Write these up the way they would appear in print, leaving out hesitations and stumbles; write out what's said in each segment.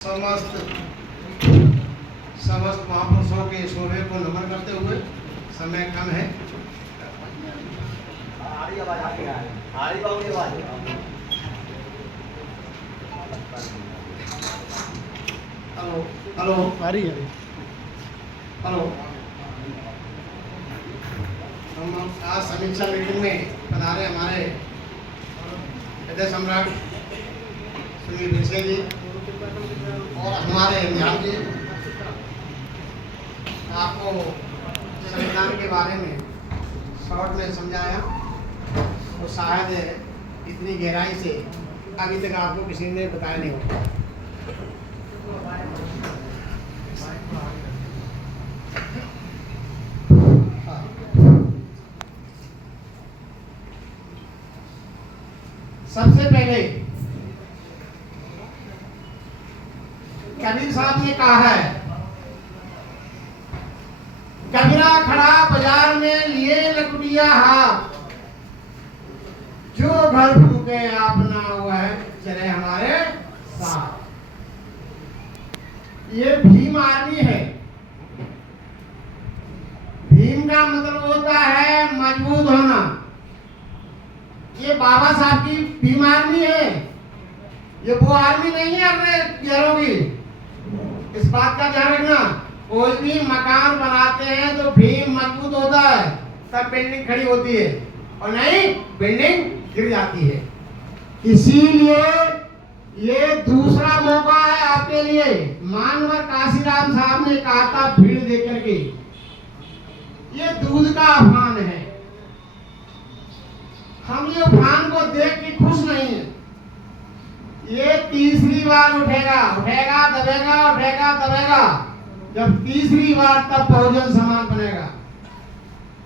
समस्त महापुरुषों के शोभे को नमन करते हुए, समय कम है। हेलो हेलो आ रही है। हेलो, हम आज समीक्षा मीटिंग में पधारे हमारे हृदय सम्राट श्री विजय जी और हमारे निहाल जी। आपको संविधान के बारे में शॉर्ट में समझाया, तो शायद इतनी गहराई से अभी तक आपको किसी ने बताया नहीं होगा। सबसे पहले कबीर साहब ने कहा है, कबीरा खड़ा बाजार में लिए लकुटिया हाथ, जो घर फूके अपना वह चले हमारे साथ। ये भीम आर्मी है। भीम का मतलब होता है मजबूत होना। ये बाबा साहब की भीम आर्मी है। ये वो आर्मी नहीं है अपने घरों की। इस बात का ध्यान रखना, कोई भी मकान बनाते हैं तो भीम मजबूत होता है, तब बिल्डिंग खड़ी होती है, और नहीं बिल्डिंग गिर जाती है। इसीलिए ये दूसरा मौका है आपके लिए। मानवर काशीराम साहब ने कहा था भीड़ देख करके, ये दूध का अफवान है। हम ये अफवान को देख के खुश नहीं है। ये तीसरी बार उठेगा, उठेगा दबेगा, उठेगा दबेगा। जब तीसरी बार तब बहुजन समाज बनेगा।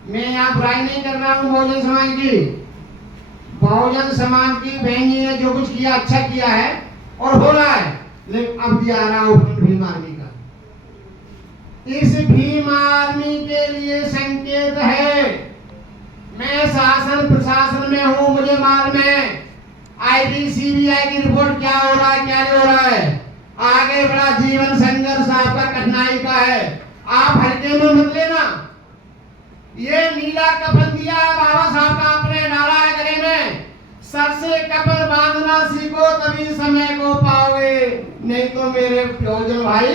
मैं यहाँ बुराई नहीं कर रहा हूँ बहुजन समाज की। बहुजन समाज की बहन जी ने जो कुछ किया अच्छा किया है और हो रहा है, लेकिन अब भी आ रहा हूँ भीम आर्मी का। इस भीम आर्मी के लिए संकेत है। मैं शासन प्रशासन में हूँ, मुझे मालूम है आईटी सीबीआई की रिपोर्ट क्या हो रहा है, क्या नहीं हो रहा है। आगे बड़ा जीवन संघर्ष आपका कठिनाई का है। आप हल्के में मत लेना। ये नीला कफन दिया है बाबा साहब का, आपने डाला है गले में। सर से कफन बांधना सीखो, तभी समय को पाओगे, नहीं तो मेरे प्रियजन भाई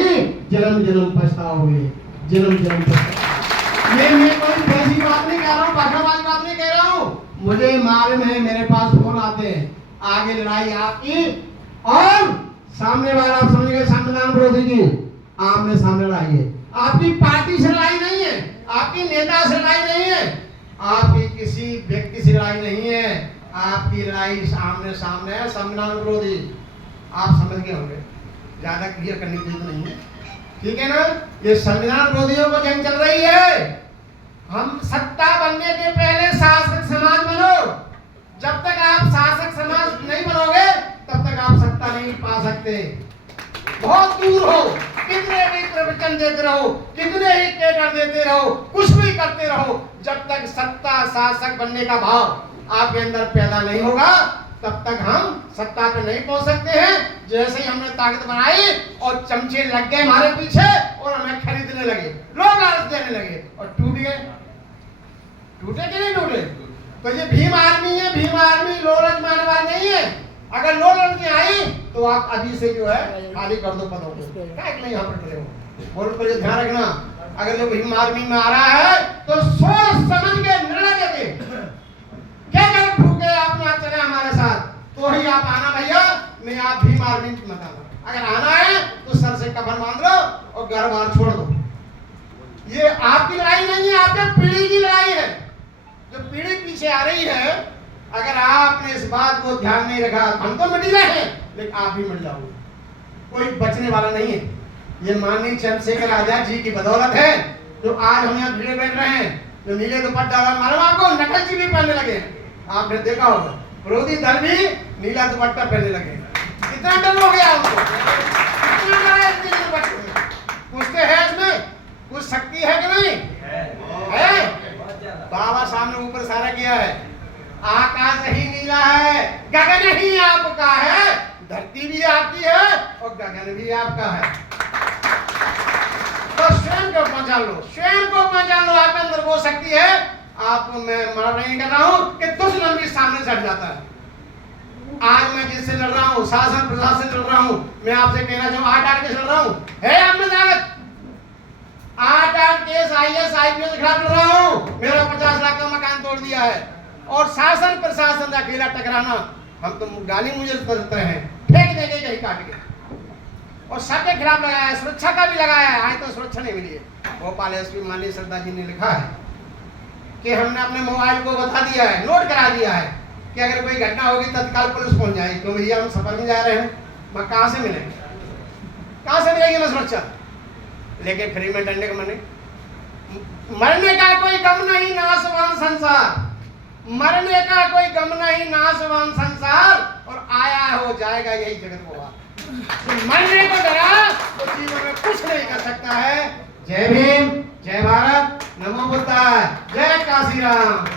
जन्म जन्म पछताओगे, जन्म जन्म पछताओगे। मैं कोई वैसी बात नहीं कह रहा हूँ, भाषावादी बात नहीं कह रहा हूँ। मुझे मालूम है, मेरे पास फोन आते हैं। आगे लड़ाई आपकी और सामने वाला, आप समझ गए, संविधान विरोधी की आमने सामने लड़ाई है। आपकी पार्टी से लड़ाई नहीं है, आपकी नेता से लड़ाई नहीं है, आपकी किसी व्यक्ति से लड़ाई नहीं है। आपकी लड़ाई सामने सामने है, संविधान विरोधी। आप समझ गए होंगे, ज्यादा क्लियर करने की जरूरत नहीं है, ठीक है ना। ये संविधान विरोधियों को जंग चल रही है। हम सत्ता बनने के पहले शासक समाज बनो। जब तक आप शासक समाज नहीं बनोगे, तब तक आप सत्ता नहीं पा सकते। बहुत दूर हो, कितने भी प्रवचन देते रहो, कितने ही केडर देते रहो, कुछ भी करते रहो, जब तक सत्ता शासक बनने का भाव आपके अंदर पैदा नहीं होगा, तब तक हम सत्ता पे नहीं पहुंच सकते हैं। जैसे ही हमने ताकत बनाई और चमचे लग गए हमारे पीछे और हमें खरीदने लगे, लोग लालच देने लगे और टूट गए। टूटे कि नहीं टूटे? तो ये भीम आर्मी है। भीम आर्मी लोलच मारने वाली नहीं है। अगर लोलच की आई तो आप अभी से जो है खाली कर दो पदों को, क्या नहीं यहाँ पर खड़े हो। बोल पर ध्यान रखना, अगर जो भीम आर्मी में आ रहा है तो सोच समझ के निर्णय लेके क्या कर फूके आप ना चले हमारे साथ, तो ही आप आना भैया, नहीं आप भीम आर्मी की मत आना। अगर आना है तो सर से कफन बांध लो और घर बार छोड़ दो। ये आपकी लड़ाई नहीं है, आपके पीढ़ी की लड़ाई है। जो पीढ़ी पीछे आ रही है, अगर आपने इस बात को ध्यान नहीं रखा, हम तो मिट रहे हैं लेकिन आप भी मिट जाओगे, कोई बचने वाला नहीं है। ये माननीय चंद्रशेखर आजाद जी की बदौलत है जो आज हम यहाँ भिड़े बैठ रहे हैं। जो नीले दुपट्टा मालूम आपको, नकल जी भी पहनने लगे। आपने देखा होगा, विरोधी दल भी नीला दुपट्टा पहनने लगे। कितना डर हो गया उनको, कितना डर है नीले दुपट्टे। कुछ तो है इसमें, कुछ शक्ति है कि नहीं है? बाबा सामने ऊपर इशारा किया है, आकाश ही नीला है, गगन ही आपका है, धरती भी आपकी है और गगन जीवन भी आपका है। तो स्वयं को पहचान लो, स्वयं को पहचान लो। आप अंदर वो शक्ति है, आप मैं मना नहीं कर रहा हूं कि दुश्मन भी सामने से हट जाता है। आज मैं जिससे लड़ रहा हूं, शासन प्रशासन से लड़ रहा हूं, मैं आपसे कहना चाहूँ 8 केस लड़ रहा हूं, है आप में ताकत? 8 केस IAS IPS के खिलाफ लड़ रहा हूं, मेरा 50 लाख का मकान तोड़ दिया है। और शासन प्रशासन का अकेला टकराना, हम तो गाली मुझे करते हैं, फेंक देंगे कहीं काट के। और सबके खिलाफ लगाया है, सुरक्षा का भी लगाया है, आज तो सुरक्षा नहीं मिली है। भोपाल SP माननीय श्रद्धा जी ने लिखा है कि हमने अपने मोबाइल को बता दिया है, नोट करा दिया है कि अगर कोई घटना होगी तत्काल पुलिस पहुंच जाएगी। क्यों भैया, हम सफर में जा रहे हैं, मैं कहाँ से मिलेंगे, कहाँ से मिलेगी मैं सुरक्षा? लेकिन फ्री में डंडे को मरने का कोई गम नहीं, नाशवान संसार, मरने का कोई गम नहीं, नाशवान संसार, और आया हो जाएगा यही जगत होगा। मरने को डरा तो जीवन में कुछ नहीं कर सकता है। जय भीम, जय भारत, नमो बुद्धाय, जय काशी राम।